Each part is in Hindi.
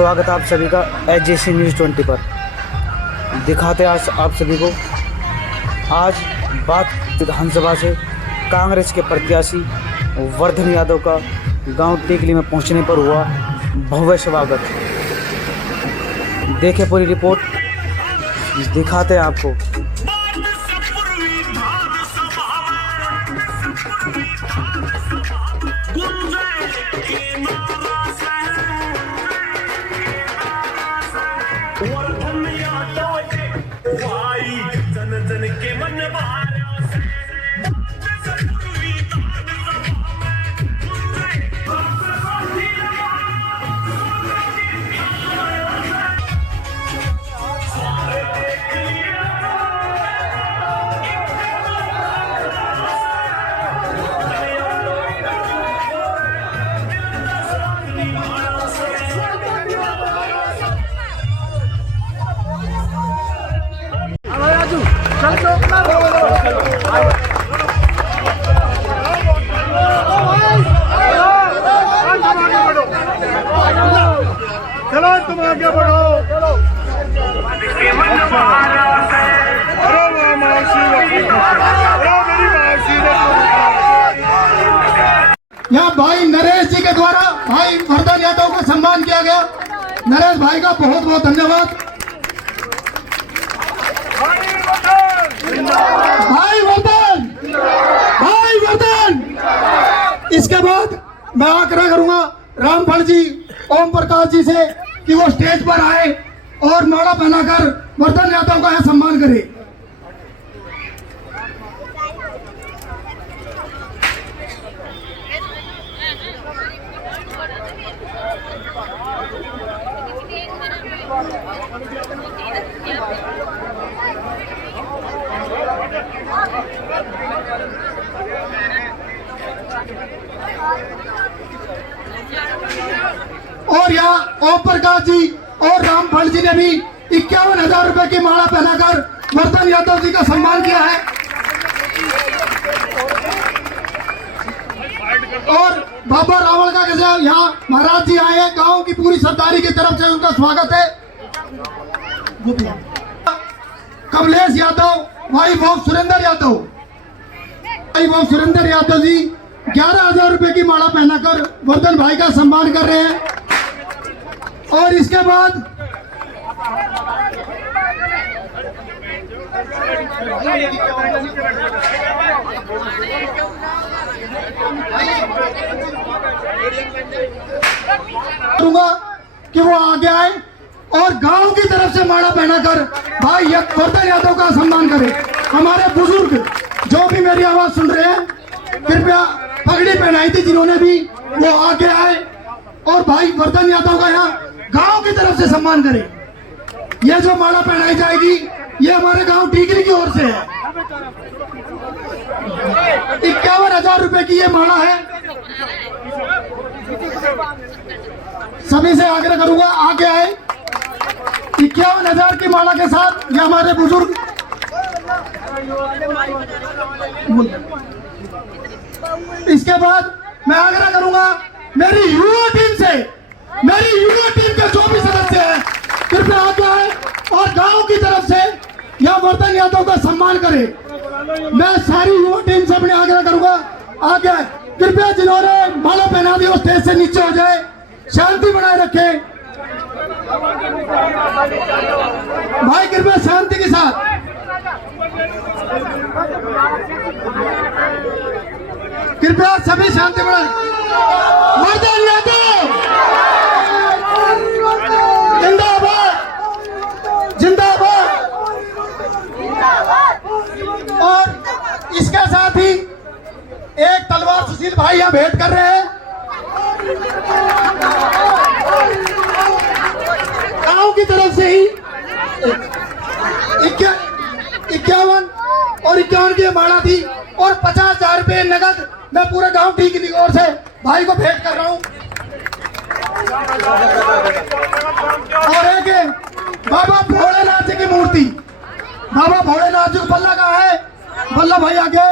स्वागत है आप सभी का एचजेसी न्यूज़ 20 पर। दिखाते हैं आज आप सभी को आज बात विधानसभा से कांग्रेस के प्रत्याशी वर्धन यादव का गांव टेकली में पहुंचने पर हुआ भव्य स्वागत। देखें पूरी रिपोर्ट, दिखाते हैं आपको। वर्धन यादव भाई जन जन के मन चलो तुम आगे बढ़ो। यहाँ भाई नरेश जी के द्वारा भाई वर्धन यादव का सम्मान किया गया। नरेश भाई का बहुत बहुत धन्यवाद। भाई वर्धन, भाई वर्धन। इसके बाद मैं आग्रह करूंगा रामफल जी, ओम प्रकाश जी से कि वो स्टेज पर आए और माला पहनाकर वर्धन यादव का सम्मान करें। और यहाँ ओम प्रकाश जी और रामफल जी ने भी 51,000 रुपए की माला पहनाकर वर्धन यादव जी का सम्मान किया है। और बाबा रावल का कैसे यहाँ महाराज जी आए हैं, गांव की पूरी सरदारी की तरफ से उनका स्वागत है। Kamlesh Yadav, wife of Surendra Yadav, wife of Surendra Yadav ji 11,000 रुपए की माला पहनाकर वर्धन भाई का सम्मान कर रहे हैं। और इसके बाद करूंगा कि वो आगे आए और गांव की तरफ से माला पहनाकर भाई वर्धन यादव का सम्मान करें। हमारे बुजुर्ग जो भी मेरी आवाज सुन रहे हैं, कृपया पगड़ी पहनाई थी जिन्होंने भी, वो आगे आए और भाई वर्धन यादव का यहाँ गांव की तरफ से सम्मान करें। ये जो माला पहनाई जाएगी ये हमारे गांव टीकरी की ओर से है। 51,000 रुपए की ये माला है। सभी से आग्रह करूंगा आगे आए। 51,000 की माला के साथ ये हमारे बुजुर्ग। इसके बाद मैं आग्रह करूंगा मेरी युवा टीम से, मेरी युवा टीम के जो भी सदस्य हैं कृपया आगे आए और गांव की तरफ से यह वर्धन यादव का सम्मान करें। मैं सारी युवा टीम से अपने आग्रह करूंगा आगे आए। कृपया जिन्होंने माला पहना दी वो स्टेज से नीचे हो जाए, शांति बनाए रखें। भाई कृपया शांति के साथ। कृपया सभी शांति बनाए। वर्धन यादव जिंदाबाद, जिंदाबाद। और इसके साथ ही एक तलवार सुशील भाई यहाँ भेंट कर रहे हैं। गांव की तरफ से ही 51 और 51 की माला थी और 50,000 रुपए नगद मैं पूरे गांव टीकरी की ओर से भाई को भेंट कर रहा हूँ। और एक बाबा भोलेनाथ जी की मूर्ति, बाबा भोलेनाथ जी को पल्ला कहाँ है, बल्ला भाई आगे,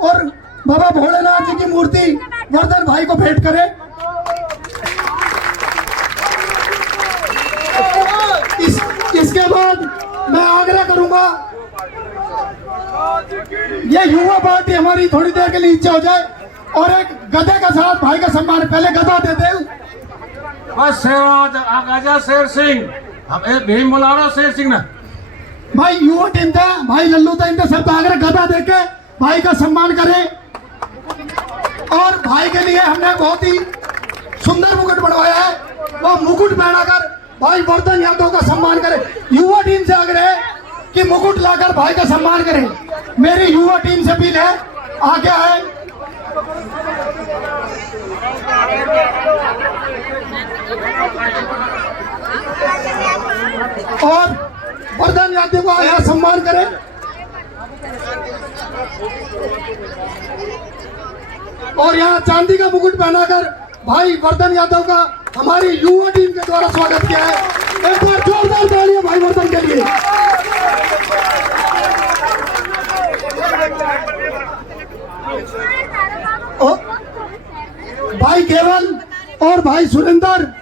और बाबा भोलेनाथ जी की मूर्ति वर्धन भाई को भेंट करें। इसके बाद मैं आग्रह करूंगा ये युवा पार्टी हमारी थोड़ी देर के लिए नीचे हो जाए और एक गधे का साथ भाई का सम्मान, पहले गधा देते बस शेर आजा शेर सिंह, हम भीम बुला रहा शेर सिंह ना भाई। युवा टीम था भाई, लल्लू था, इनका सब आग्रह गधा देके भाई का सम्मान करें। और भाई के लिए हमने बहुत ही सुंदर मुकुट बनवाया है, वो मुकुट पहनाकर भाई वर्धन यादव का सम्मान करें। युवा टीम से आग्रह है कि मुकुट लाकर भाई का सम्मान करें। मेरी युवा टीम से अपील है, आगे आए। और वर्धन यादव का यहाँ सम्मान करें। और यहाँ चांदी का मुकुट पहनाकर भाई वर्धन यादव का हमारी युवा टीम के द्वारा स्वागत किया है। एक बार जोरदार तालियां भाई वर्धन के लिए। भाई केवल और भाई सुरेंद्र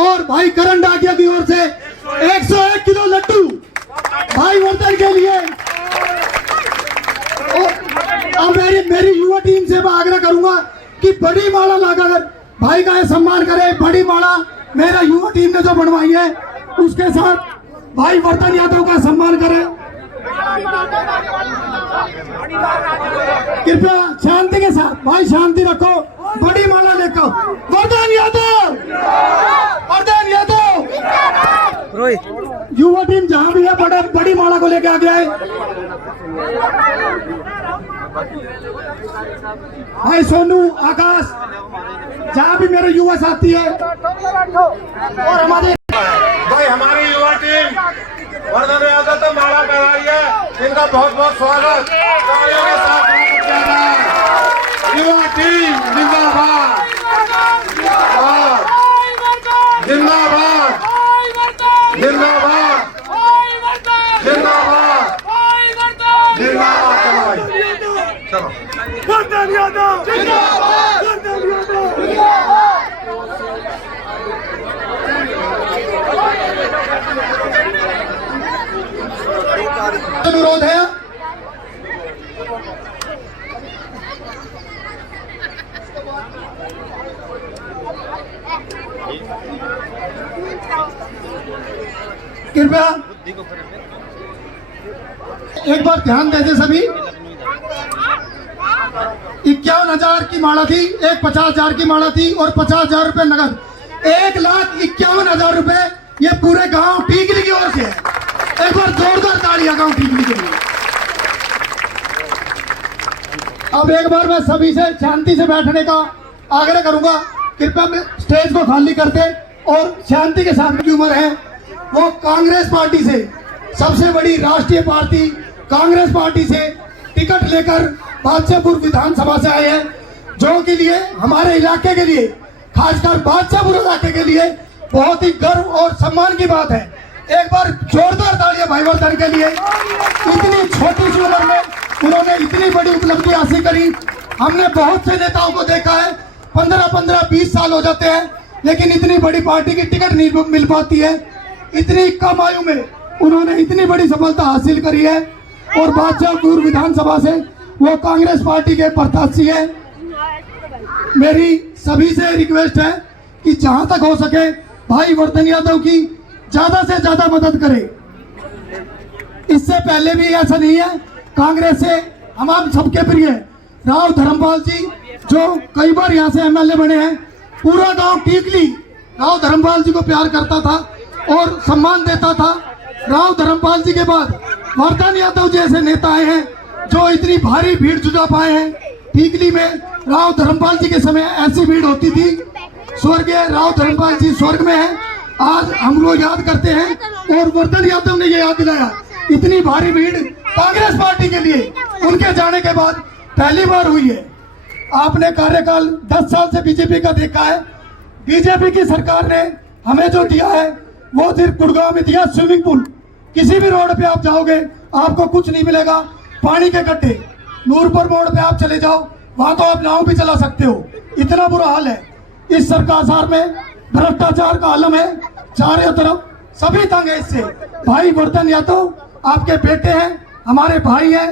और भाई करण डाकिया की ओर से 101 किलो लड्डू भाई वर्धन के लिए। और मेरी युवा टीम से मैं आग्रह करूंगा कि बड़ी माला लगाकर भाई का ये सम्मान करे। बड़ी माला मेरा युवा टीम ने जो बनवाई है उसके साथ भाई वर्धन यादव का सम्मान करें। कृपया शांति के साथ भाई, शांति रखो। बड़ी माला लेकर वर्धन यादव, वर्धन यादव। रोहित युवा टीम जहां भी है बड़ी माला को लेकर आ गया है। भाई सोनू, आकाश, जहाँ भी मेरे युवा साथी है और हमारे भाई हमारी युवा टीम वर्धन यादव तो माला पहनाई है, इनका बहुत बहुत स्वागत। तालियों के साथ किया जाए। युवा टीम जिंदाबाद, जिंदाबाद, जिंदाबाद, जिंदाबाद, जिंदाबाद। चलो भाई, चलो। वर्धन यादव जिंदाबाद, वर्धन यादव जिंदाबाद। अनुरोध है कृपया एक बार ध्यान दे सभी। 51,000 की माला थी, एक 50,000 की माला थी और 50,000 रुपए नगद। 1,51,000 रुपए ये पूरे गांव टीकली की ओर से है। एक बार जोरदार तालियां गांव टीकली के लिए। अब एक बार मैं सभी से शांति से बैठने का आग्रह करूंगा। कृपया मैं स्टेज को खाली कर दे और शांति के साथ की उम्र है वो कांग्रेस पार्टी से, सबसे बड़ी राष्ट्रीय पार्टी कांग्रेस पार्टी से टिकट लेकर बादशाहपुर विधानसभा से आए हैं, जो के लिए हमारे इलाके के लिए, खासकर बादशाहपुर इलाके के लिए बहुत ही गर्व और सम्मान की बात है। एक बार जोरदार तालियां भाई वर्धन के लिए। इतनी छोटी सी उम्र में उन्होंने इतनी बड़ी उपलब्धि हासिल करी। हमने बहुत से नेताओं को देखा है 15-20 साल हो जाते हैं लेकिन इतनी बड़ी पार्टी की टिकट नहीं मिल पाती है। इतनी कम आयु में उन्होंने इतनी बड़ी सफलता हासिल करी है और बादशाहपुर विधानसभा से वो कांग्रेस पार्टी के प्रत्याशी है। मेरी सभी से रिक्वेस्ट है कि जहां तक हो सके भाई वर्धन यादव की ज्यादा से ज्यादा मदद करें। इससे पहले भी ऐसा नहीं है, कांग्रेस से हम आप सबके प्रिय राव धर्मपाल जी जो कई बार यहाँ से एमएलए बने हैं, पूरा गांव टीकली राव धर्मपाल जी को प्यार करता था और सम्मान देता था। राव धर्मपाल जी के बाद वर्धन यादव जैसे नेता आए हैं जो इतनी भारी भीड़ जुटा पाए हैं। टीकली में राव धर्मपाल जी के समय ऐसी भीड़ होती थी, स्वर्गीय राव धर्मपाल जी स्वर्ग में है, आज हम लोग याद करते हैं और वर्धन यादव ने ये याद दिलाया। इतनी भारी भीड़ कांग्रेस पार्टी के लिए उनके जाने के बाद पहली बार हुई है। आपने कार्यकाल 10 साल से बीजेपी का देखा है। बीजेपी की सरकार ने हमें जो दिया है वो सिर्फ गुड़गांव में दिया स्विमिंग पूल। किसी भी रोड पे आप जाओगे आपको कुछ नहीं मिलेगा, पानी के गड्ढे। नूरपुर मोड़ पे आप चले जाओ, वहां तो आप नाव भी चला सकते हो, इतना बुरा हाल है। इस सरकार में भ्रष्टाचार का आलम है चारों तरफ। सभी तंग है इससे। भाई वर्धन यादव आपके बेटे हैं, हमारे भाई हैं।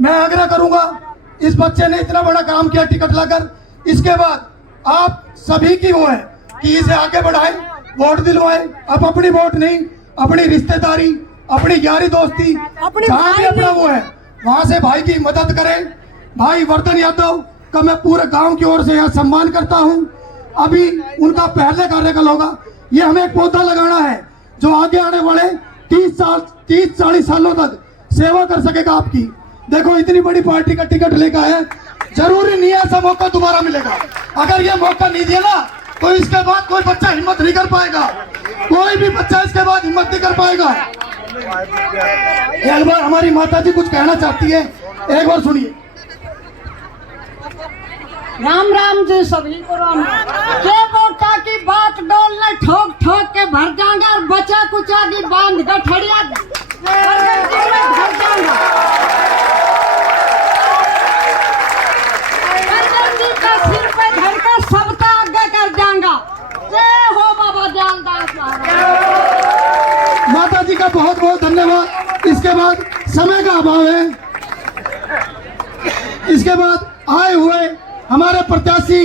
मैं आग्रह करूंगा, इस बच्चे ने इतना बड़ा काम किया टिकट लाकर, इसके बाद आप सभी की वो है कि इसे आगे बढ़ाएं, वोट दिलवाएं। अब अपनी वोट नहीं, अपनी रिश्तेदारी, अपनी यारी दोस्ती, जहाँ भी अपना वो है वहाँ से भाई की मदद करें। भाई वर्धन यादव का मैं पूरे गांव की ओर से यहाँ सम्मान करता हूँ। अभी उनका पहले कार्यकाल होगा, ये हमें एक पौधा लगाना है जो आगे आने वाले 30-40 सालों तक सेवा कर सकेगा आपकी। देखो इतनी बड़ी पार्टी का टिकट लेकर आए, जरूरी नहीं है ऐसा मौका दोबारा मिलेगा। अगर ये मौका नहीं दिया ना तो इसके बाद कोई बच्चा हिम्मत नहीं कर पाएगा, कोई भी बच्चा इसके बाद हिम्मत नहीं कर पाएगा। एक बार हमारी माता जी कुछ कहना चाहती है, एक बार सुनिए। राम राम जी सभी को राम राम। के वोटा की बात डोलने ठोक ठोक के भर जाएंगे और बचा कुचा की बांध गठड़िया भर जाएंगा। जी का सिर पे धर कर सबका आगे कर जाएंगा। जय हो बाबा दयालदास महाराज। माता जी का बहुत बहुत धन्यवाद। इसके बाद समय का अभाव है, इसके बाद आए हुए हमारे प्रत्याशी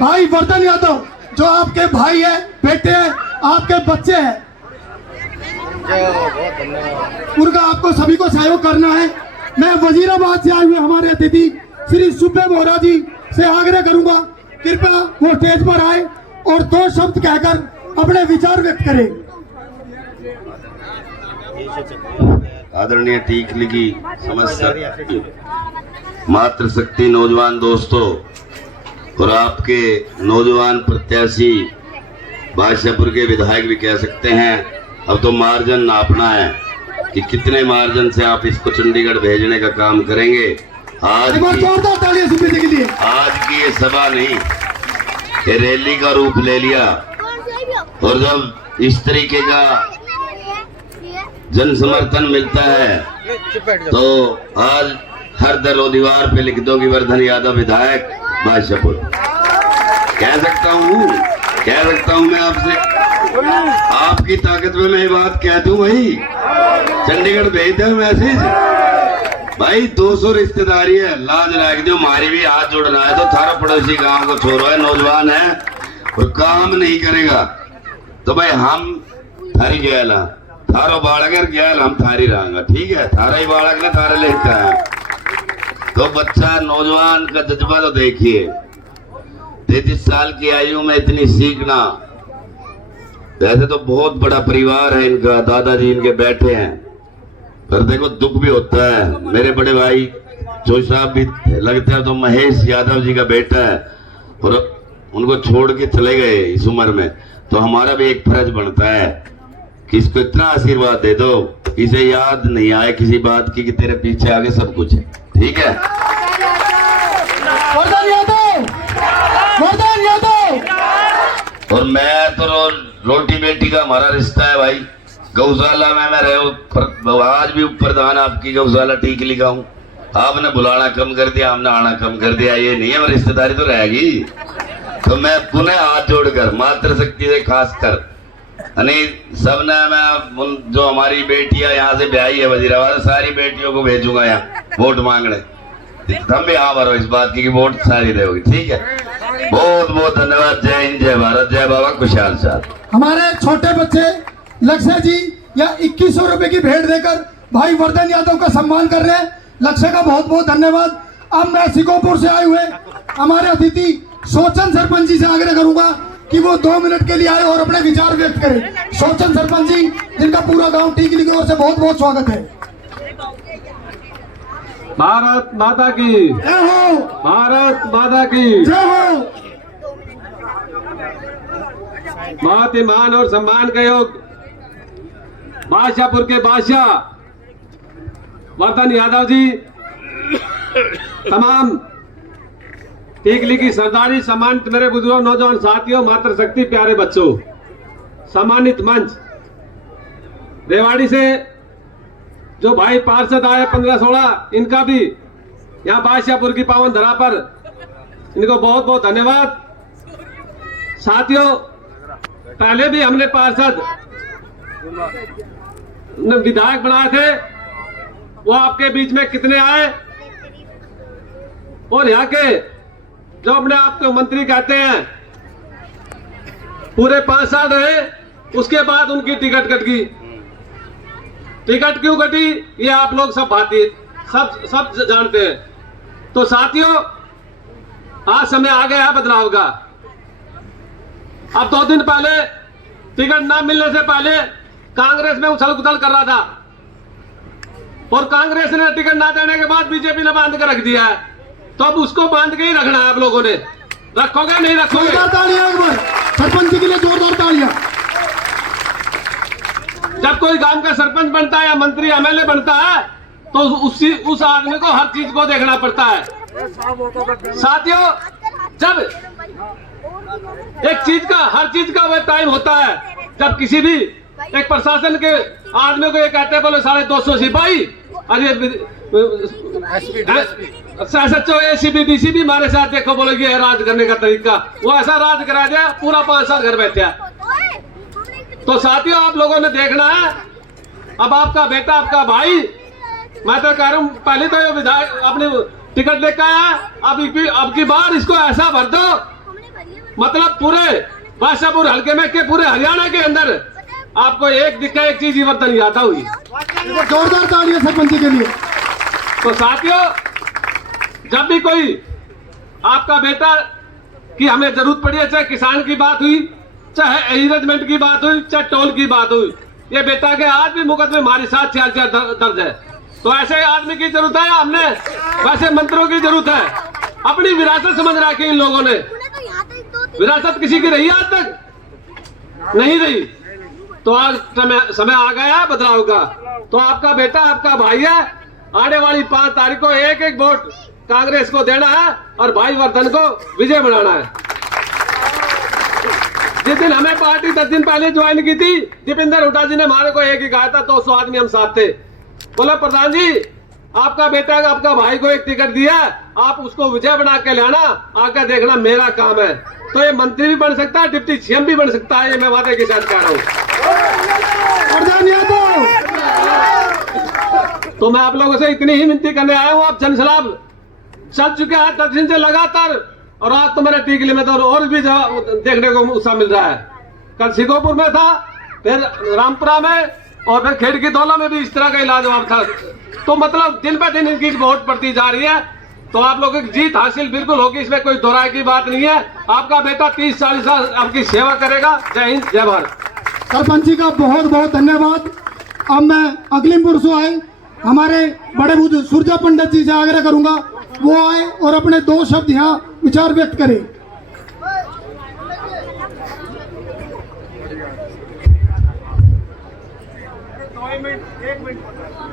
भाई वर्धन यादव जो आपके भाई है, बेटे हैं, आपके बच्चे हैं, उनका आपको सभी को सहयोग करना है। मैं वजीराबाद से आए हुए हमारे अतिथि श्री सुब्बे बोरा जी से आग्रह करूंगा, कृपया वो स्टेज पर आए और 2 शब्द कहकर अपने विचार व्यक्त करें। आदरणीय टीकली की समस्या मातृशक्ति नौजवान दोस्तों और आपके नौजवान प्रत्याशी बादशाहपुर के विधायक भी कह सकते हैं। अब तो मार्जिन नापना है कि कितने मार्जिन से आप इसको चंडीगढ़ भेजने का काम करेंगे। आज की ये सभा नहीं, ये रैली का रूप ले लिया। और जब इस तरीके का जन समर्थन मिलता है तो आज हर दर दीवार पे लिख दो कि वर्धन यादव विधायक बादशाहपुर। कह सकता हूँ मैं आपसे, आपकी ताकत में मैं ये बात कह दूं भाई, चंडीगढ़ भेज दो मैसेज भाई। 200 रिश्तेदारी है, लाज रख दो, हमारी भी हाथ जोड़ना है तो थारा पड़ोसी गांव को छोड़ो है, नौजवान है और काम नहीं करेगा तो भाई हम थारी गैल थारो बाड़कर गैल हम थारी रहेंगे, ठीक है। थारा ही बाड़क ने थारे लेता है तो बच्चा नौजवान का जज्बा तो देखिए। 33 साल की आयु में इतनी सीखना, वैसे तो बहुत बड़ा परिवार है इनका, दादाजी इनके बैठे हैं, पर देखो दुख भी होता है। मेरे बड़े भाई जो साहब भी लगता है तो महेश यादव जी का बेटा है और उनको छोड़ के चले गए इस उम्र में, तो हमारा भी एक फर्ज बनता है कि इसको इतना आशीर्वाद दे दो इसे याद नहीं आए किसी बात की कि तेरे पीछे आगे सब कुछ है, ठीक है। वर्धन यादव और मैं तो रोटी बेटी का हमारा रिश्ता है भाई। गौशाला में मैं रहे, आज भी प्रधान आपकी गौशाला टीकली का हूँ। आपने बुलाना कम कर दिया, हमने आना कम कर दिया, ये नहीं है, रिश्तेदारी तो रहेगी। तो मैं पुनः हाथ जोड़कर मातृशक्ति से खासकर सबने, मैं जो हमारी बेटियां यहाँ से ब्याही है वजीराबाद, सारी बेटियों को भेजूंगा यहाँ वोट मांगने। तुम भी हाँ भरो इस बात की वोट सारी दोगी, ठीक है। बहुत बहुत धन्यवाद। जय हिंद, जय भारत, जय बाबा खुशहाल साहब। हमारे छोटे बच्चे लक्ष्य जी या 2100 रुपए की भेंट देकर भाई वर्धन यादव का सम्मान कर रहे हैं। लक्ष्य का बहुत बहुत धन्यवाद। अब मैं सिकोपुर से आए हुए हमारे अतिथि सोचन सरपंच जी से आग्रह करूंगा कि वो 2 मिनट के लिए आए और अपने विचार व्यक्त करें। सोचन सरपंच जी, जिनका पूरा गांव टीकली की ओर से बहुत बहुत स्वागत है। भारत माता की जय हो, भारत माता की जय हो। बहुत ही मान और सम्मान का योग बादशाहपुर के बादशाह वर्धन यादव जी, तमाम टीकली की सरदारी, सम्मानित मेरे बुजुर्ग नौजवान साथियों, मातृशक्ति प्यारे बच्चों, सम्मानित मंच, रेवाड़ी से जो भाई पार्षद आए 15-16, इनका भी यहाँ बादशाहपुर की पावन धरा पर इनको बहुत बहुत धन्यवाद। साथियों, पहले भी हमने पार्षद विधायक बनाए थे वो आपके बीच में कितने आए, और यहाँ के जो अपने आप को मंत्री कहते हैं पूरे 5 साल रहे, उसके बाद उनकी टिकट कट गई। टिकट क्यों कटी ये आप लोग सब सब जानते हैं। तो साथियों, आज समय आ गया है बदलाव का। अब 2 दिन पहले टिकट ना मिलने से पहले कांग्रेस में उछल कुछल कर रहा था, और कांग्रेस ने टिकट ना देने के बाद बीजेपी ने बांध कर रख दिया है। तो अब उसको बांध के ही रखना है आप लोगों ने। रखोगे नहीं रखोगे? जोरदार तालियां एक बार सरपंच जी के लिए, जोरदार तालियां। जब कोई गांव का सरपंच बनता है या मंत्री एमएलए बनता है तो उस आदमी को हर चीज को देखना पड़ता है। साथियों, जब हर चीज का वह टाइम होता है, जब किसी भी एक प्रशासन के आदमी को ये कहते हैं बोले 250 सिपाही, अरे SHO ACP DCP हमारे साथ देखो, बोले ये राज करने का तरीका, वो ऐसा राज करा दिया पूरा 5 साल घर बैठा। तो साथियों, आप लोगों ने देखना है। अब आपका बेटा, आपका भाई, मैं तो कह रहा हूँ पहले तो ये विधायक अपनी टिकट लेकर आया, अब की बार इसको ऐसा भर दो, मतलब पूरे बादशाहपुर हल्के में के पूरे हरियाणा के अंदर आपको एक दिक्कत एक चीज वर्तन आता हुई। जोरदार तालियां सरपंच जी के लिए। तो साथियों, जब भी कोई आपका बेटा की हमें जरूरत पड़ी है, चाहे किसान की बात हुई, चाहे अरेंजमेंट की बात हुई, चाहे टोल की बात हुई, ये बेटा के आज भी मुकदमे हमारे साथ 4 दर्ज है। तो ऐसे आदमी की जरूरत है, हमने वैसे मंत्रियों की जरूरत है। अपनी विरासत समझ रखी इन लोगों ने। विरासत किसी की रही आज तक नहीं रही। तो आज समय आ गया है बदलाव का। तो आपका बेटा, आपका भाई है, आने वाली 5 तारीख को एक वोट कांग्रेस को देना है और भाई वर्धन को विजय बनाना है। जिस दिन हमें पार्टी 10 दिन पहले ज्वाइन की थी, दीपेंद्र हुड्डा जी ने हमारे को एक ही कहा था, 200 आदमी हम साथ थे। बोला प्रधान जी, आपका बेटा आपका भाई को एक टिकट दिया, आप उसको विजय बना के लाना, आकर देखना मेरा काम है। तो ये मंत्री भी बन सकता है, डिप्टी सीएम भी बन सकता है, ये मैं वादे के साथ कह रहा हूँ। तो मैं आप लोगों से इतनी ही विनती करने आया हूँ। आप जनसलाब चल चुके हैं 10 दिन से लगातार, और आज तो मेरे टीकली में तो और भी देखने को उत्साह मिल रहा है। कल सिकोपुर में था, फिर रामपुरा में, और फिर खेड़ की दौला में भी इस तरह का लाजवाब था। तो मतलब दिन पे दिन इनकी वोट पड़ती जा रही है। तो आप लोगों की जीत हासिल बिल्कुल होगी, इसमें कोई दो राय की बात नहीं है। आपका बेटा 30-40 साल आपकी सेवा करेगा। जय हिंद, जय भारत। सरपंच जी का बहुत बहुत धन्यवाद। अब मैं अग्लिमपुर से आए हमारे बड़े बुजुर्ग सूर्या पंडित जी से आग्रह करूंगा, वो आए और अपने 2 शब्द यहाँ विचार व्यक्त करें।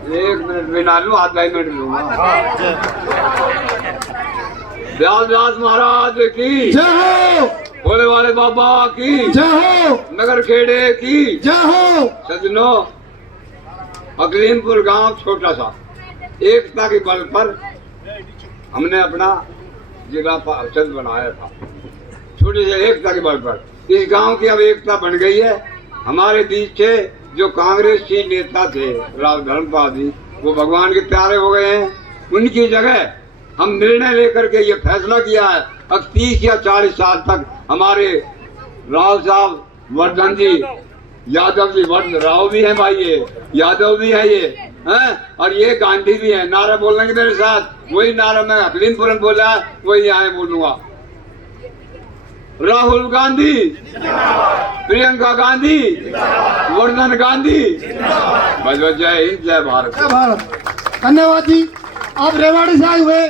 एक मिनट में ना लूं, आधा ही मिनट लूंगा। व्यास महाराज की जय हो, भोले वाले बाबा की जय हो, नगर खेड़े की जय हो। सजनों, अकलीमपुर गांव छोटा सा, एकता के बल पर हमने अपना जिला परिषद बनाया था। छोटे से एकता के बल पर इस गांव की अब एकता बन गई है। हमारे बीच से जो कांग्रेसी नेता थे राव धर्मपाल जी, वो भगवान के प्यारे हो गए हैं। उनकी जगह हम निर्णय लेकर के ये फैसला किया है, अब 30 या 40 साल तक हमारे राव साहब वर्धन जी, यादव जी, वर्धन राव भी है भाई, ये यादव भी है, ये हैं, और ये गांधी भी है। नारा बोलेंगे मेरे साथ, वही नारा मैं अकलीमपुर में बोला, वही यहाँ बोलूंगा। राहुल गांधी, प्रियंका गांधी, वर्धन गांधी। बस जय हिंद, जय भारत। जय भारत। धन्यवाद जी। अब रेवाड़ी से आए हुए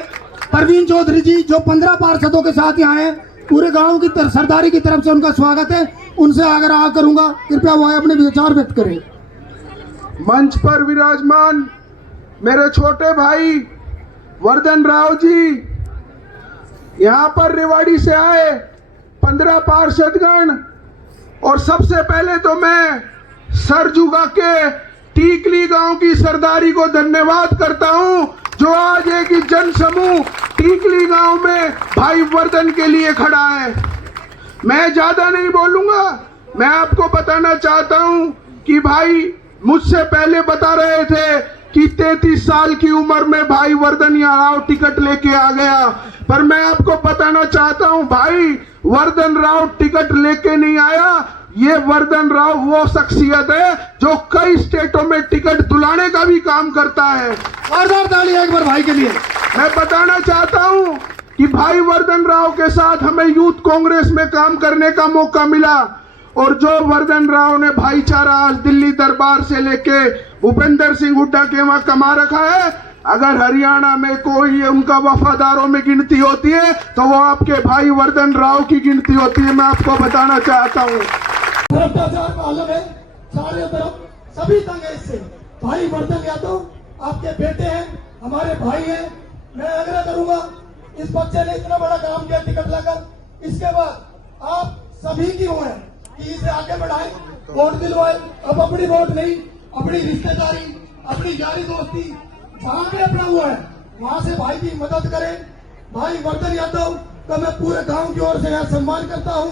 परवीन चौधरी जी, जो 15 पार्षदों के साथ यहाँ हैं, पूरे गांव की सरदारी की तरफ से उनका स्वागत है। उनसे आग्रह करूंगा, कृपया वो अपने विचार व्यक्त करें। मंच पर विराजमान मेरे छोटे भाई वर्धन राव जी, यहाँ पर रेवाड़ी से आए 15 पार्षदगण, और सबसे पहले तो मैं सर झुका के टीकली गांव की सरदारी को धन्यवाद करता हूं, जो आज एक ही जन समूह टीकली गांव में भाई वर्धन के लिए खड़ा है। मैं ज्यादा नहीं बोलूंगा, मैं आपको बताना चाहता हूं कि भाई मुझसे पहले बता रहे थे कि 33 साल की उम्र में भाई वर्धन राव टिकट लेके आ गया, पर मैं आपको बताना चाहता हूं भाई, वर्धन राव टिकट लेके नहीं आया। ये वर्धन राव वो शख्सियत है जो कई स्टेटों में टिकट दिलाने का भी काम करता है। जोरदार तालियां एक बार भाई के लिए। मैं बताना चाहता हूं कि भाई वर्धन राव के साथ हमें यूथ कांग्रेस में काम करने का मौका मिला, और जो वर्धन राव ने भाईचारा आज दिल्ली दरबार से लेके भूपेंद्र सिंह हुड्डा के वहां कमा रखा है, अगर हरियाणा में कोई उनका वफादारों में गिनती होती है तो वो आपके भाई वर्धन राव की गिनती होती है। मैं आपको बताना चाहता हूँ। भ्रष्टाचार का आलम है चारों तरफ, सभी तंग है इससे। भाई वर्धन यादव आपके बेटे हैं, हमारे भाई हैं। मैं आग्रह करूंगा, इस बच्चे ने इतना बड़ा काम किया टिकट लाकर, इसके बाद आप सभी की हो है कि इसे आगे बढ़ाएं, वोट दिलवाएं। अब अपनी वोट नहीं, अपनी रिश्तेदारी, अपनी यारी दोस्ती जहां पे अपना हुआ है वहां से भाई की मदद करें। भाई वर्धन यादव का मैं पूरे गांव की ओर से यहाँ सम्मान करता हूँ।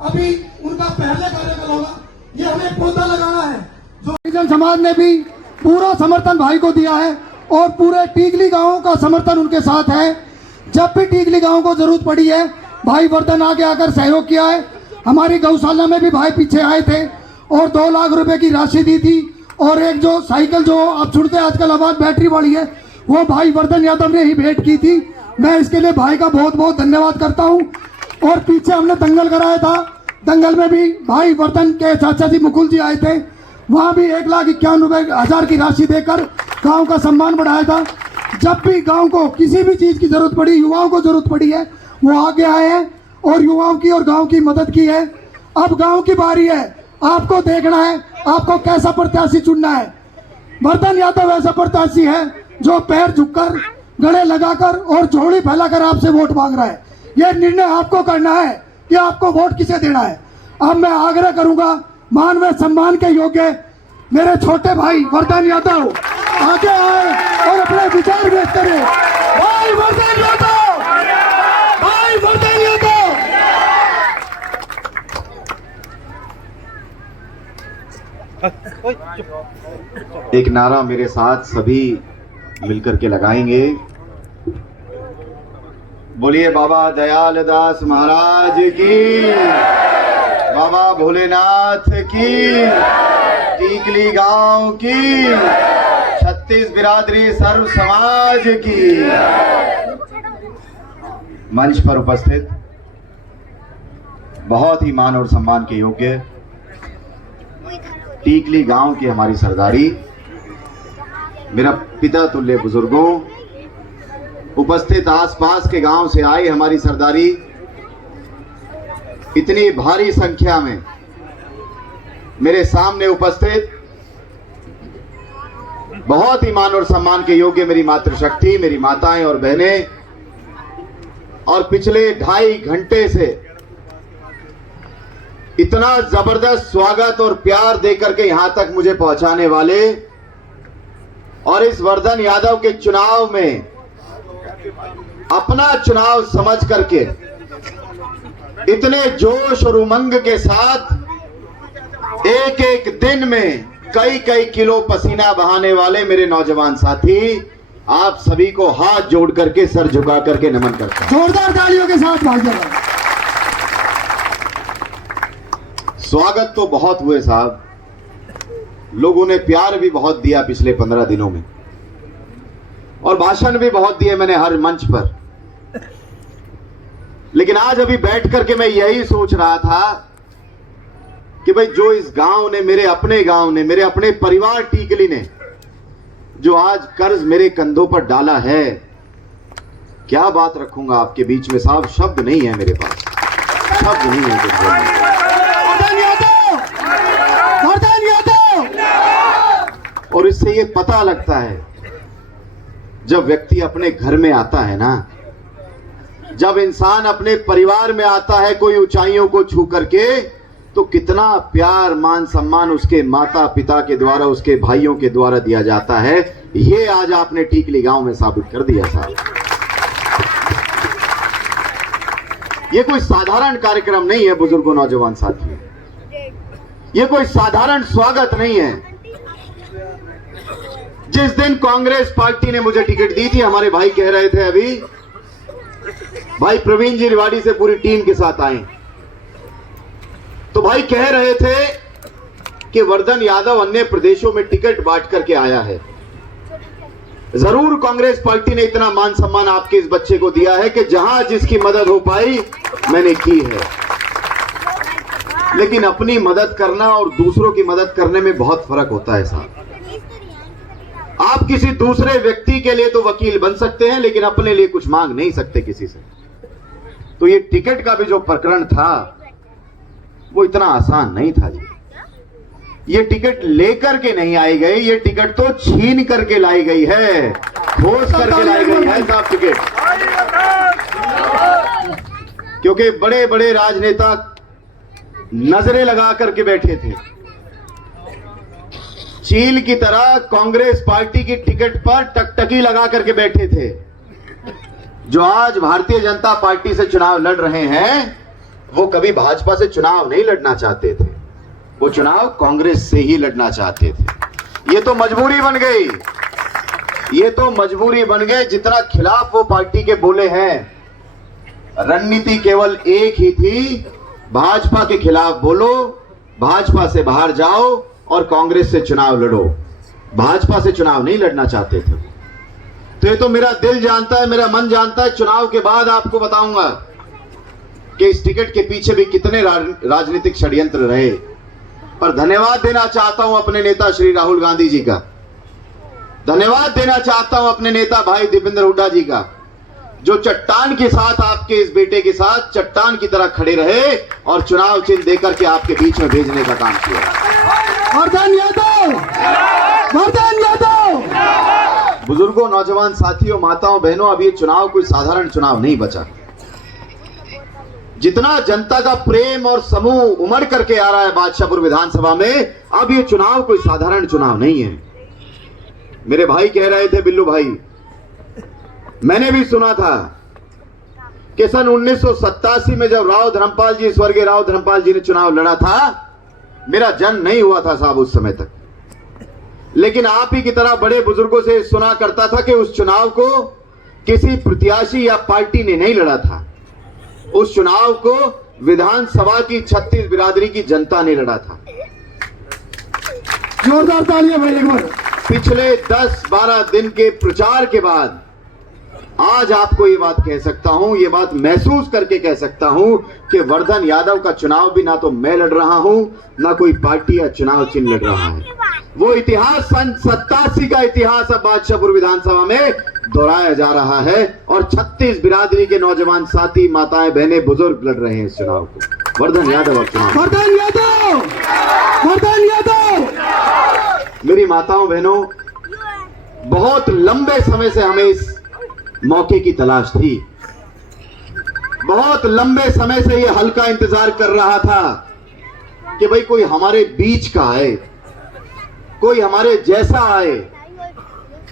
अभी उनका पहले कार्यक्रम होगा, ये हमें पौधा लगाना है। जो हरिजन समाज ने भी पूरा समर्थन भाई को दिया है और पूरे टीकली गांव का समर्थन उनके साथ है। जब भी टीकली गांव को जरूरत पड़ी है भाई वर्धन आगे आकर सहयोग किया है। हमारी गौशाला में भी भाई पीछे आए थे और 2 लाख रुपए की राशि दी थी, और एक जो साइकिल जो आप सुनते हैं आजकल आवाज बैटरी वाली है, वो भाई वर्धन यादव ने ही भेंट की थी। मैं इसके लिए भाई का बहुत बहुत धन्यवाद करता हूं। और पीछे हमने दंगल कराया था, दंगल में भी भाई वर्धन के चाचा जी मुकुल जी आए थे, वहां भी 1,51,000 की राशि देकर गांव का सम्मान बढ़ाया था। जब भी गांव को किसी भी चीज की जरूरत पड़ी, युवाओं को जरूरत पड़ी है, वो आगे आए हैं और युवाओं की और गांव की मदद की है। अब गांव की बारी है, आपको देखना है आपको कैसा प्रत्याशी चुनना है। वर्धन यादव ऐसा प्रत्याशी है जो पैर झुककर, गले लगाकर और झोली फैलाकर आपसे वोट मांग रहा है। यह निर्णय आपको करना है कि आपको वोट किसे देना है। अब मैं आग्रह करूंगा, मान व सम्मान के योग्य मेरे छोटे भाई वर्धन यादव आगे आए और अपने विचार व्यक्त करें। भाई वर्धन यादव, भाई वर्धन यादव। एक नारा मेरे साथ सभी मिलकर के लगाएंगे। बोलिए बाबा दयाल दास महाराज की, बाबा भोलेनाथ की, टीकली गांव की, 36 बिरादरी सर्व समाज की। मंच पर उपस्थित बहुत ही मान और सम्मान के योग्य टीकली गांव की हमारी सरदारी, मेरा पिता तुल्य बुजुर्गों, उपस्थित आसपास के गांव से आई हमारी सरदारी, इतनी भारी संख्या में मेरे सामने उपस्थित बहुत ही मान और सम्मान के योग्य मेरी मातृशक्ति, मेरी माताएं और बहनें, और पिछले 2.5 घंटे से इतना जबरदस्त स्वागत और प्यार देकर के यहां तक मुझे पहुंचाने वाले, और इस वर्धन यादव के चुनाव में अपना चुनाव समझ करके इतने जोश और उमंग के साथ एक एक दिन में कई कई किलो पसीना बहाने वाले मेरे नौजवान साथी, आप सभी को हाथ जोड़ करके सर झुका करके नमन करता हूं। जोरदार तालियों के साथ भाईजान। स्वागत तो बहुत हुए साहब, लोगों ने प्यार भी बहुत दिया पिछले 15 दिनों में, और भाषण भी बहुत दिए मैंने हर मंच पर। लेकिन आज अभी बैठ करके मैं यही सोच रहा था कि भाई जो इस गांव ने, मेरे अपने गांव ने, मेरे अपने परिवार टीकली ने जो आज कर्ज मेरे कंधों पर डाला है, क्या बात रखूंगा आपके बीच में साहब, शब्द नहीं है मेरे पास, शब्द नहीं है कुछ बोलने। और इससे ये पता लगता है, जब व्यक्ति अपने घर में आता है ना, जब इंसान अपने परिवार में आता है कोई ऊंचाइयों को छू करके, तो कितना प्यार मान सम्मान उसके माता पिता के द्वारा, उसके भाइयों के द्वारा दिया जाता है। ये आज आपने टीकली गांव में साबित कर दिया साहब। ये कोई साधारण कार्यक्रम नहीं है बुजुर्गों, नौजवान साथियों। ये कोई साधारण स्वागत नहीं है। जिस दिन कांग्रेस पार्टी ने मुझे टिकट दी थी, हमारे भाई कह रहे थे अभी, भाई प्रवीण जी रेवाड़ी से पूरी टीम के साथ आए, तो भाई कह रहे थे कि वर्धन यादव अन्य प्रदेशों में टिकट बांट करके आया है। जरूर कांग्रेस पार्टी ने इतना मान सम्मान आपके इस बच्चे को दिया है कि जहां जिसकी मदद हो पाई मैंने की है, लेकिन अपनी मदद करना और दूसरों की मदद करने में बहुत फर्क होता है साहब। आप किसी दूसरे व्यक्ति के लिए तो वकील बन सकते हैं, लेकिन अपने लिए कुछ मांग नहीं सकते किसी से। तो ये टिकट का भी जो प्रकरण था वो इतना आसान नहीं था जी। ये टिकट लेकर के नहीं आई गई, ये टिकट तो छीन करके लाई गई है, ठोस करके लाई गई है साहब टिकट। क्योंकि बड़े बड़े राजनेता नजरें लगा करके बैठे थे, चील की तरह कांग्रेस पार्टी की टिकट पर टकटकी लगा करके बैठे थे। जो आज भारतीय जनता पार्टी से चुनाव लड़ रहे हैं, वो कभी भाजपा से चुनाव नहीं लड़ना चाहते थे, वो चुनाव कांग्रेस से ही लड़ना चाहते थे। ये तो मजबूरी बन गई, ये तो मजबूरी बन गई। जितना खिलाफ वो पार्टी के बोले हैं, रणनीति केवल एक ही थी, भाजपा के खिलाफ बोलो, भाजपा से बाहर जाओ और कांग्रेस से चुनाव लड़ो। भाजपा से चुनाव नहीं लड़ना चाहते थे। तो ये तो मेरा दिल जानता है, मेरा मन जानता है। चुनाव के बाद आपको बताऊंगा कि इस टिकट के पीछे भी कितने राजनीतिक षड्यंत्र रहे। पर धन्यवाद देना चाहता हूं अपने नेता श्री राहुल गांधी जी का, धन्यवाद देना चाहता हूं अपने नेता भाई दीपेंद्र हुड्डा जी का, जो चट्टान के साथ, आपके इस बेटे के साथ चट्टान की तरह खड़े रहे और चुनाव चिन्ह देकर के आपके बीच में भेजने का काम किया। वर्धन यादव, वर्धन यादव। बुजुर्गों, नौजवान साथियों, माताओं, बहनों, अब ये चुनाव कोई साधारण चुनाव नहीं बचा। जितना जनता का प्रेम और समूह उमड़ करके आ रहा है बादशाहपुर विधानसभा में, अब ये चुनाव कोई साधारण चुनाव नहीं है। मेरे भाई कह रहे थे, बिल्लू भाई, मैंने भी सुना था कि सन 1987 में जब राव धर्मपाल जी, स्वर्गीय राव धर्मपाल जी ने चुनाव लड़ा था, मेरा जन्म नहीं हुआ था साहब उस समय तक, लेकिन आप ही की तरह बड़े बुजुर्गों से सुना करता था कि उस चुनाव को किसी प्रत्याशी या पार्टी ने नहीं लड़ा था, उस चुनाव को विधानसभा की 36 बिरादरी की जनता ने लड़ा था। जोरदार तालियां भाई एक बार। पिछले 10-12 दिन के प्रचार के बाद आज आपको ये बात कह सकता हूं, ये बात महसूस करके कह सकता हूं कि वर्धन यादव का चुनाव भी ना तो मैं लड़ रहा हूं, ना कोई पार्टी या चुनाव चिन्ह लड़ रहा है। वो इतिहास, सन 87 का इतिहास अब बादशाहपुर विधानसभा में दोहराया जा रहा है और 36 बिरादरी के नौजवान साथी, माताएं, बहनें, बुजुर्ग लड़ रहे हैं इस चुनाव को। वर्धन यादव अब चुनाव। वर्धन यादव, वर्धन यादव। मेरी माताओं, बहनों, बहुत लंबे समय से हमें इस मौके की तलाश थी। बहुत लंबे समय से ये हल्का इंतजार कर रहा था कि भाई कोई हमारे बीच का आए, कोई हमारे जैसा आए।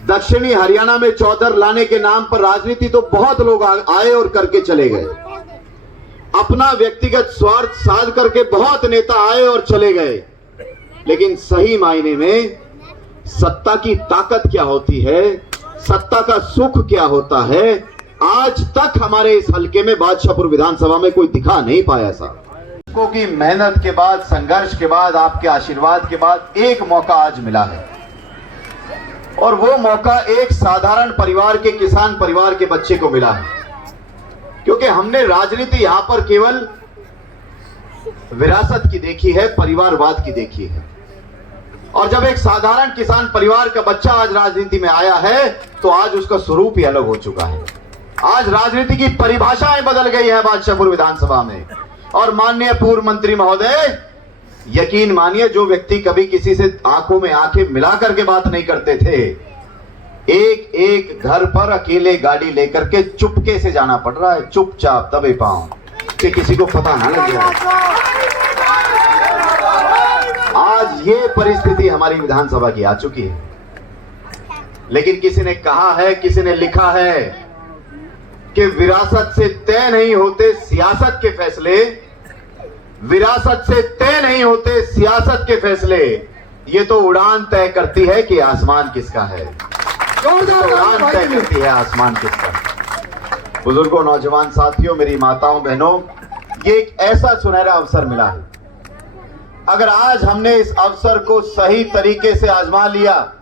दक्षिणी हरियाणा में चौधर लाने के नाम पर राजनीति तो बहुत लोग आए और करके चले गए। अपना व्यक्तिगत स्वार्थ साध करके बहुत नेता आए और चले गए, लेकिन सही मायने में सत्ता की ताकत क्या होती है, सत्ता का सुख क्या होता है, आज तक हमारे इस हलके में बादशाहपुर विधानसभा में कोई दिखा नहीं पाया साहब। की मेहनत के बाद, संघर्ष के बाद, आपके आशीर्वाद के बाद एक मौका आज मिला है, और वो मौका एक साधारण परिवार के, किसान परिवार के बच्चे को मिला है। क्योंकि हमने राजनीति यहां पर केवल विरासत की देखी है, परिवारवाद की देखी है, और जब एक साधारण किसान परिवार का बच्चा आज राजनीति में आया है तो आज उसका स्वरूप ही अलग हो चुका है। आज राजनीति की परिभाषाएं बदल गई है बादशाहपुर विधानसभा में। और माननीय पूर्व मंत्री महोदय, यकीन मानिए, जो व्यक्ति कभी किसी से आंखों में आंखें मिला करके बात नहीं करते थे, एक एक घर पर अकेले गाड़ी लेकर के चुपके से जाना पड़ रहा है, चुपचाप दबे पांव, कि किसी को पता ना लग जाए। आज ये परिस्थिति हमारी विधानसभा की आ चुकी है। लेकिन किसी ने कहा है, किसी ने लिखा है कि विरासत से तय नहीं होते सियासत के फैसले, विरासत से तय नहीं होते सियासत के फैसले, ये तो उड़ान तय करती है कि आसमान किसका है। उड़ान तय करती है आसमान किसका है। बुजुर्गों, नौजवान साथियों, मेरी माताओं बहनों, ये एक ऐसा सुनहरा अवसर मिला है। अगर आज हमने इस अवसर को सही तरीके से आजमा लिया,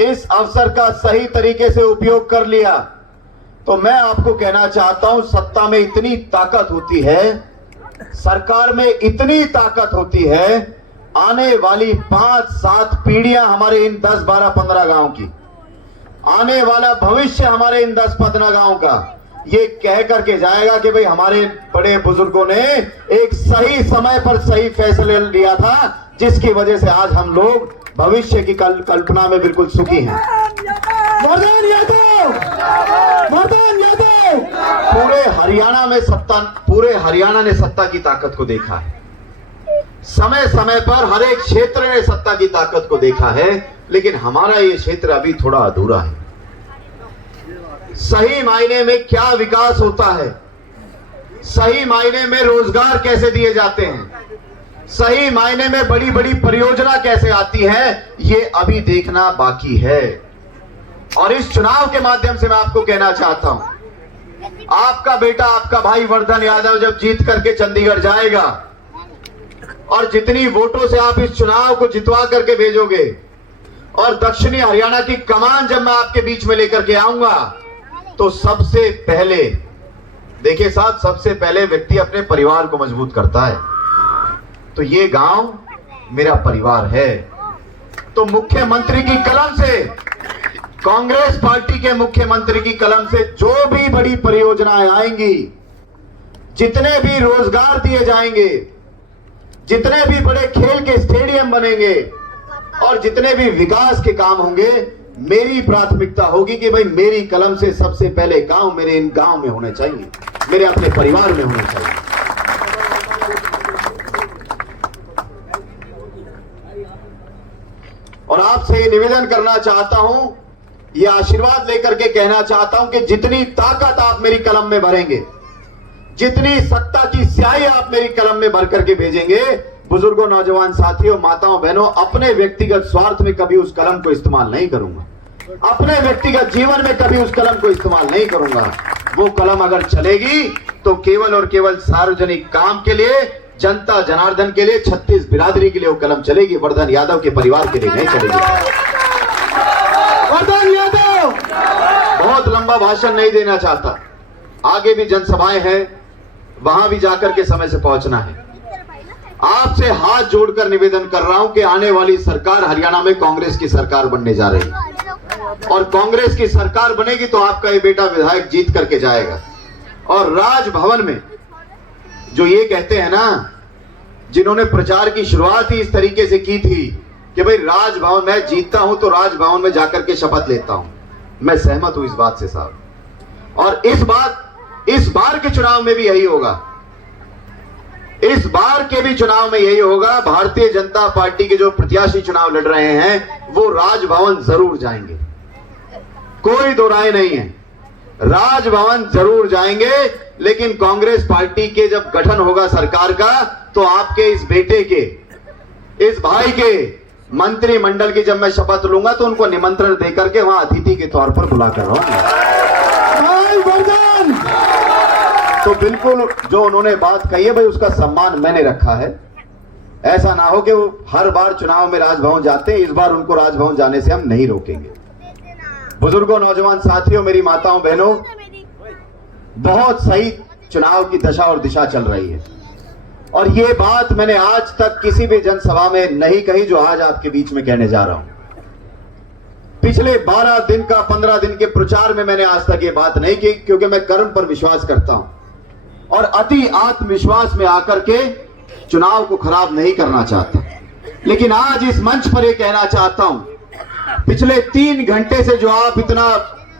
इस अवसर का सही तरीके से उपयोग कर लिया, तो मैं आपको कहना चाहता हूं, सत्ता में इतनी ताकत होती है, सरकार में इतनी ताकत होती है, आने वाली 5-7 पीढ़ियां हमारे इन 10, 12, 15 गांव की, आने वाला भविष्य हमारे इन 10-15 गांव का ये कह करके जाएगा कि भाई हमारे बड़े बुजुर्गों ने एक सही समय पर सही फैसले लिया था, जिसकी वजह से आज हम लोग भविष्य की कल्पना में बिल्कुल सुखी हैं। वर्धन यादव, वर्धन यादव। पूरे हरियाणा ने सत्ता की ताकत को देखा है। समय समय पर हर एक क्षेत्र ने सत्ता की ताकत को देखा है, लेकिन हमारा ये क्षेत्र अभी थोड़ा अधूरा है। सही मायने में क्या विकास होता है, सही मायने में रोजगार कैसे दिए जाते हैं, सही मायने में बड़ी बड़ी परियोजना कैसे आती है, ये अभी देखना बाकी है। और इस चुनाव के माध्यम से मैं आपको कहना चाहता हूं, आपका बेटा, आपका भाई वर्धन यादव जब जीत करके चंडीगढ़ जाएगा और जितनी वोटों से आप इस चुनाव को जितवा करके भेजोगे, और दक्षिणी हरियाणा की कमान जब मैं आपके बीच में लेकर के आऊंगा, तो सबसे पहले देखिए साहब, सबसे पहले व्यक्ति अपने परिवार को मजबूत करता है। तो ये गांव मेरा परिवार है। तो मुख्यमंत्री की कलम से, कांग्रेस पार्टी के मुख्यमंत्री की कलम से जो भी बड़ी परियोजनाएं आएंगी, जितने भी रोजगार दिए जाएंगे, जितने भी बड़े खेल के स्टेडियम बनेंगे और जितने भी विकास के काम होंगे, मेरी प्राथमिकता होगी कि भाई मेरी कलम से सबसे पहले गांव मेरे इन गांव में होने चाहिए, मेरे अपने परिवार में होने चाहिए। और आपसे ये निवेदन करना चाहता हूं, ये आशीर्वाद लेकर के कहना चाहता हूं कि जितनी ताकत आप मेरी कलम में भरेंगे, जितनी सत्ता की स्याही आप मेरी कलम में भर करके भेजेंगे, बुजुर्गों, नौजवान साथियों, माताओं बहनों, अपने व्यक्तिगत स्वार्थ में कभी उस कलम को इस्तेमाल नहीं करूंगा, अपने व्यक्तिगत जीवन में कभी उस कलम को इस्तेमाल नहीं करूंगा। वो कलम अगर चलेगी तो केवल और केवल सार्वजनिक काम के लिए, जनता जनार्दन के लिए, 36 बिरादरी के लिए वो कलम चलेगी, वर्धन यादव के परिवार के लिए नहीं चलेगी। वर्धन यादव। बहुत लंबा भाषण नहीं देना चाहता, आगे भी जनसभाएं हैं, वहां भी जाकर के समय से पहुंचना है। आपसे हाथ जोड़कर निवेदन कर रहा हूं कि आने वाली सरकार हरियाणा में कांग्रेस की सरकार बनने जा रही है, और कांग्रेस की सरकार बनेगी तो आपका ये बेटा विधायक जीत करके जाएगा। और राजभवन में जो ये कहते हैं ना, जिन्होंने प्रचार की शुरुआत ही इस तरीके से की थी कि भाई राजभवन में जीतता हूं तो राजभवन में जाकर के शपथ लेता हूं, मैं सहमत हूं इस बात से साहब। और इस बार के चुनाव में भी यही होगा, इस बार के भी चुनाव में यही होगा। भारतीय जनता पार्टी के जो प्रत्याशी चुनाव लड़ रहे हैं वो राजभवन जरूर जाएंगे, कोई दो राय नहीं है, राजभवन जरूर जाएंगे। लेकिन कांग्रेस पार्टी के जब गठन होगा सरकार का, तो आपके इस बेटे के, इस भाई के मंत्रिमंडल की जब मैं शपथ लूंगा तो उनको निमंत्रण देकर के वहां अतिथि के तौर पर बुलाकर तो बिल्कुल जो उन्होंने बात कही है भाई, उसका सम्मान मैंने रखा है। ऐसा ना हो कि वो हर बार चुनाव में राजभवन जाते हैं, इस बार उनको राजभवन जाने से हम नहीं रोकेंगे। बुजुर्गों, नौजवान साथियों, मेरी माताओं बहनों, बहुत सही चुनाव की दशा और दिशा चल रही है। और ये बात मैंने आज तक किसी भी जनसभा में नहीं कही जो आज आपके बीच में कहने जा रहा हूं। पिछले 12 दिन का 15 दिन के प्रचार में मैंने आज तक ये बात नहीं की, क्योंकि मैं कर्म पर विश्वास करता हूं और अति आत्मविश्वास में आकर के चुनाव को खराब नहीं करना चाहता। लेकिन आज इस मंच पर यह कहना चाहता हूं, पिछले 3 घंटे से जो आप इतना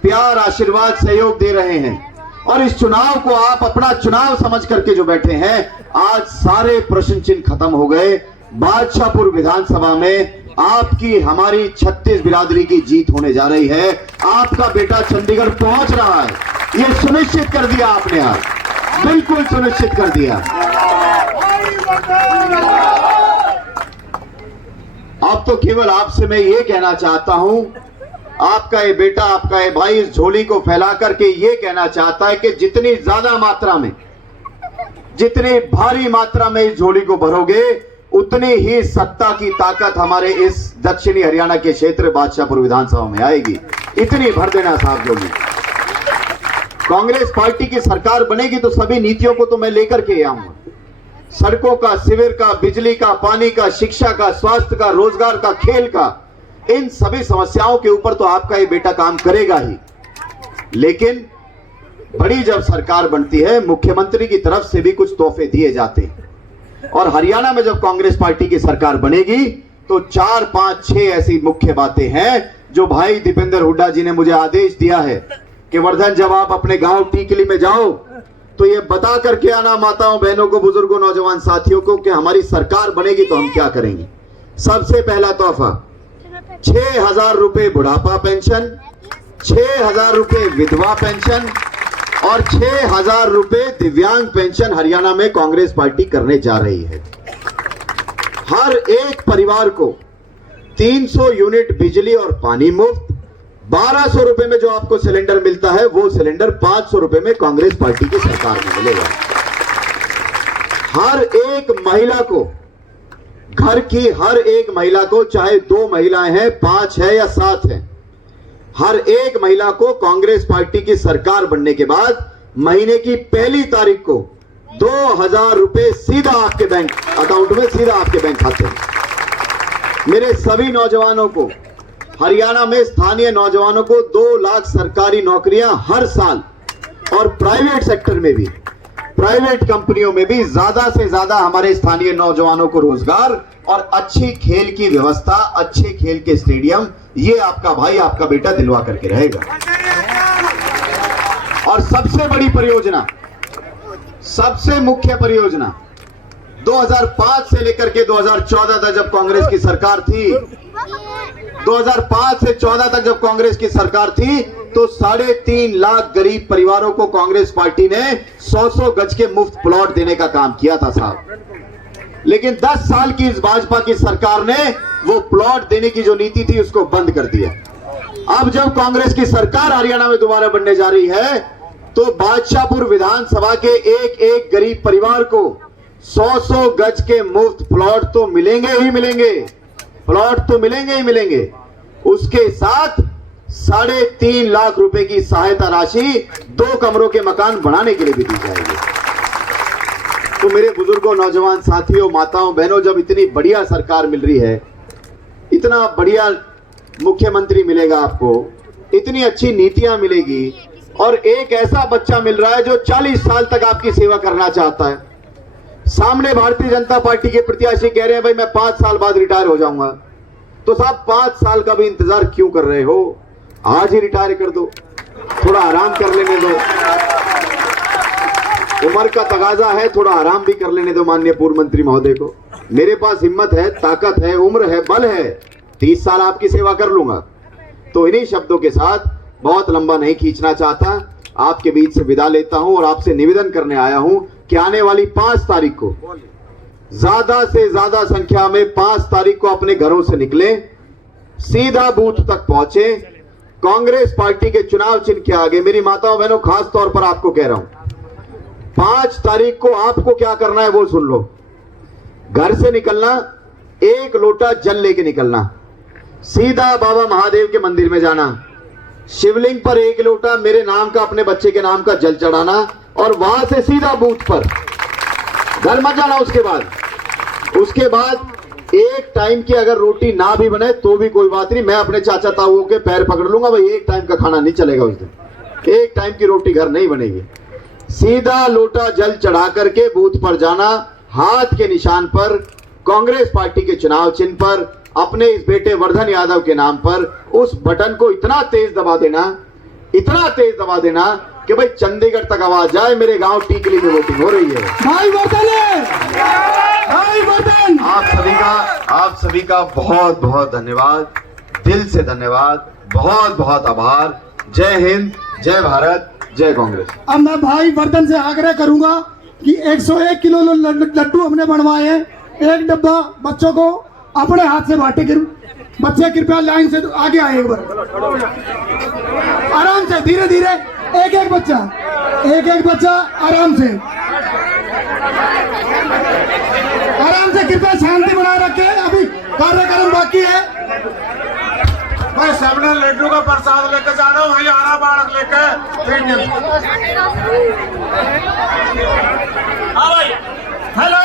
प्यार, आशीर्वाद, सहयोग दे रहे हैं और इस चुनाव को आप अपना चुनाव समझ करके जो बैठे हैं, आज सारे प्रश्न चिन्ह खत्म हो गए। बादशाहपुर विधानसभा में आपकी, हमारी 36 बिरादरी की जीत होने जा रही है। आपका बेटा चंडीगढ़ पहुंच रहा है, यह सुनिश्चित कर दिया आपने, आज बिल्कुल सुनिश्चित कर दिया। अब तो केवल आपसे मैं ये कहना चाहता हूं, आपका ये बेटा, आपका ये भाई इस झोली को फैला करके ये कहना चाहता है कि जितनी ज्यादा मात्रा में, जितनी भारी मात्रा में इस झोली को भरोगे, उतनी ही सत्ता की ताकत हमारे इस दक्षिणी हरियाणा के क्षेत्र बादशाहपुर विधानसभा में आएगी। इतनी भर देना साहब झोली। कांग्रेस पार्टी की सरकार बनेगी तो सभी नीतियों को तो मैं लेकर के आऊंगा। सड़कों का, शिविर का, बिजली का, पानी का, शिक्षा का, स्वास्थ्य का, रोजगार का, खेल का, इन सभी समस्याओं के ऊपर तो आपका ये बेटा काम करेगा ही। लेकिन बड़ी जब सरकार बनती है, मुख्यमंत्री की तरफ से भी कुछ तोहफे दिए जाते हैं। और हरियाणा में जब कांग्रेस पार्टी की सरकार बनेगी तो 4, 5, 6 ऐसी मुख्य बातें हैं जो भाई दीपेंद्र हुड्डा जी ने मुझे आदेश दिया है कि वर्धन, जब आप अपने गांव टीकली में जाओ तो ये बता करके आना माताओं, बहनों को, बुजुर्गों, नौजवान साथियों को कि हमारी सरकार बनेगी तो हम क्या करेंगे। सबसे पहला तोहफा 6,000 रुपए बुढ़ापा पेंशन, 6,000 रुपए विधवा पेंशन और 6,000 रुपए दिव्यांग पेंशन हरियाणा में कांग्रेस पार्टी करने जा रही है। हर एक परिवार को 300 यूनिट बिजली और पानी मुफ्त, 1200 रुपए में जो आपको सिलेंडर मिलता है वो सिलेंडर 500 रुपए में कांग्रेस पार्टी की सरकार में मिलेगा। हर एक महिला को, घर की हर एक महिला को, चाहे 2 महिलाएं हैं, 5 है या 7 है, हर एक महिला को कांग्रेस पार्टी की सरकार बनने के बाद महीने की पहली तारीख को 2,000 रुपए सीधा आपके बैंक अकाउंट में, सीधा आपके बैंक खाते में। मेरे सभी नौजवानों को, हरियाणा में स्थानीय नौजवानों को 2 लाख सरकारी नौकरियां हर साल, और प्राइवेट सेक्टर में भी, प्राइवेट कंपनियों में भी ज्यादा से ज्यादा हमारे स्थानीय नौजवानों को रोजगार और अच्छी खेल की व्यवस्था, अच्छे खेल के स्टेडियम, ये आपका भाई, आपका बेटा दिलवा करके रहेगा। और सबसे बड़ी परियोजना, सबसे मुख्य परियोजना, 2005 से लेकर के 2014 तक जब कांग्रेस की सरकार थी, 2005 से 14 तक जब कांग्रेस की सरकार थी तो 3.5 लाख गरीब परिवारों को कांग्रेस पार्टी ने 100-100 गज के मुफ्त प्लॉट देने का काम किया था साहब। लेकिन 10 साल की इस भाजपा की सरकार ने वो प्लॉट देने की जो नीति थी उसको बंद कर दिया। अब जब कांग्रेस की सरकार हरियाणा में दोबारा बनने जा रही है तो बादशाहपुर विधानसभा के एक गरीब परिवार को 100-100 गज के मुफ्त प्लॉट तो मिलेंगे ही मिलेंगे, प्लॉट तो मिलेंगे ही मिलेंगे। उसके साथ 3.5 लाख रुपए की सहायता राशि 2 कमरों के मकान बनाने के लिए भी दी जाएगी। तो मेरे बुजुर्गों, नौजवान साथियों, माताओं, बहनों, जब इतनी बढ़िया सरकार मिल रही है, इतना बढ़िया मुख्यमंत्री मिलेगा आपको, इतनी अच्छी नीतियां मिलेगी, और एक ऐसा बच्चा मिल रहा है जो 40 साल तक आपकी सेवा करना चाहता है। सामने भारतीय जनता पार्टी के प्रत्याशी कह रहे हैं भाई मैं 5 साल बाद रिटायर हो जाऊंगा। तो साहब 5 साल का भी इंतजार क्यों कर रहे हो? आज ही रिटायर कर दो, थोड़ा आराम कर लेने दो। उम्र का तगाजा है, थोड़ा आराम भी कर लेने दो माननीय पूर्व मंत्री महोदय को। मेरे पास हिम्मत है, ताकत है, उम्र है, बल है, 30 साल आपकी सेवा कर लूंगा। तो इन्हीं शब्दों के साथ, बहुत लंबा नहीं खींचना चाहता, आपके बीच से विदा लेता हूं और आपसे निवेदन करने आया हूं कि आने वाली 5 तारीख को ज्यादा से ज्यादा संख्या में 5 तारीख को अपने घरों से निकले, सीधा बूथ तक पहुंचे, कांग्रेस पार्टी के चुनाव चिन्ह के आगे। मेरी माताओं बहनों, खास तौर पर आपको कह रहा हूं, 5 तारीख को आपको क्या करना है वो सुन लो। घर से निकलना, 1 लोटा जल लेके निकलना, सीधा बाबा महादेव के मंदिर में जाना, शिवलिंग पर 1 लोटा मेरे नाम का, अपने बच्चे के नाम का जल चढ़ाना, और वहां से सीधा बूथ पर, घर मत जाना। उसके बाद एक टाइम की अगर रोटी ना भी बने तो भी कोई बात नहीं, मैं अपने चाचा ताऊओं के पैर पकड़ लूंगा, भाई 1 टाइम का खाना नहीं चलेगा उस दिन, 1 टाइम की रोटी घर नहीं बनेगी। सीधा लोटा जल चढ़ा करके बूथ पर जाना, हाथ के निशान पर, कांग्रेस पार्टी के चुनाव चिन्ह पर, अपने इस बेटे वर्धन यादव के नाम पर उस बटन को इतना तेज दबा देना, इतना तेज दबा देना कि भाई चंडीगढ़ तक आवाज जाए मेरे गांव टीकली में वोटिंग हो रही है। भाई वर्धन है, भाई वर्धन। आप सभी का बहुत बहुत धन्यवाद, दिल से धन्यवाद, बहुत बहुत आभार। जय हिंद, जय भारत, जय कांग्रेस। अब मैं भाई वर्धन से आग्रह करूंगा कि 101 किलो लड्डू हमने बनवाए हैं। एक डब्बा बच्चों को अपने हाथ से बांटे। बच्चे कृपया लाइन से आगे आए, एक बार आराम से, धीरे धीरे, एक एक बच्चा आराम से कृपया शांति बनाए रखें। अभी कार्यक्रम बाकी है। भाई सबने लड्डू का प्रसाद लेकर जाना, वही आना बालक लेकर। हाँ भाई, हेलो,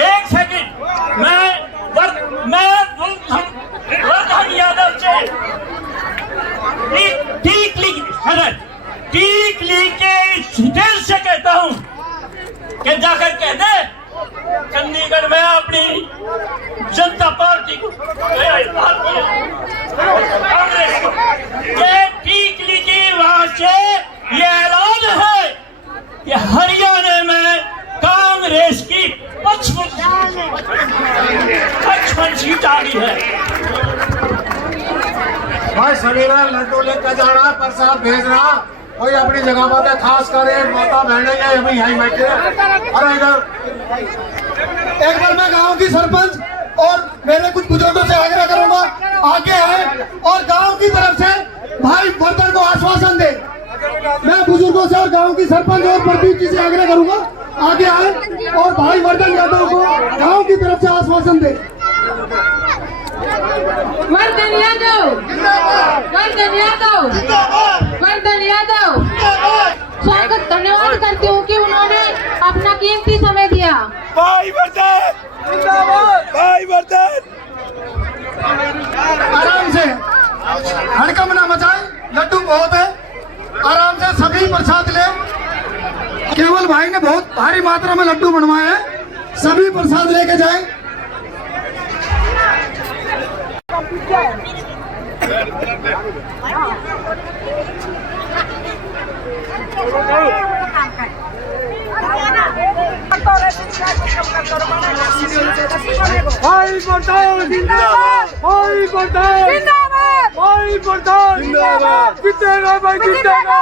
एक सेकंड, मैं वर्धन यादव से टीकली के दिल से कहता हूँ कि जाकर कह दे चंडीगढ़ में अपनी जनता पार्टी कांग्रेस के टीकली की वहां से ये ऐलान है कि हरियाणा में कांग्रेस की 55 सीट आ रही है। भाई सभी ने लड्डू लेकर जाना, प्रसाद भेजना, कोई अपनी जगह पर है, खास कर माता बहने अभी यहीं बैठे। अरे इधर एक बार मैं गांव की सरपंच और मेरे कुछ बुजुर्गों से आग्रह करूंगा, आगे आए और गांव की तरफ से भाई वर्धन को आश्वासन दे। मैं बुजुर्गों से और गांव की सरपंच और प्रदीप जी से आग्रह करूंगा, आगे आए और भाई वर्धन यादव को गांव की तरफ से आश्वासन दे। वर्धन यादव स्वागत, धन्यवाद करती हूँ कि उन्होंने अपना कीमती समय दिया। आराम से, हड़कंप ना मचाए, लड्डू बहुत है, आराम से सभी प्रसाद ले। केवल भाई ने बहुत भारी मात्रा में लड्डू बनवाए हैं, सभी प्रसाद लेके जाए। जितेगा भाई, जितेगा।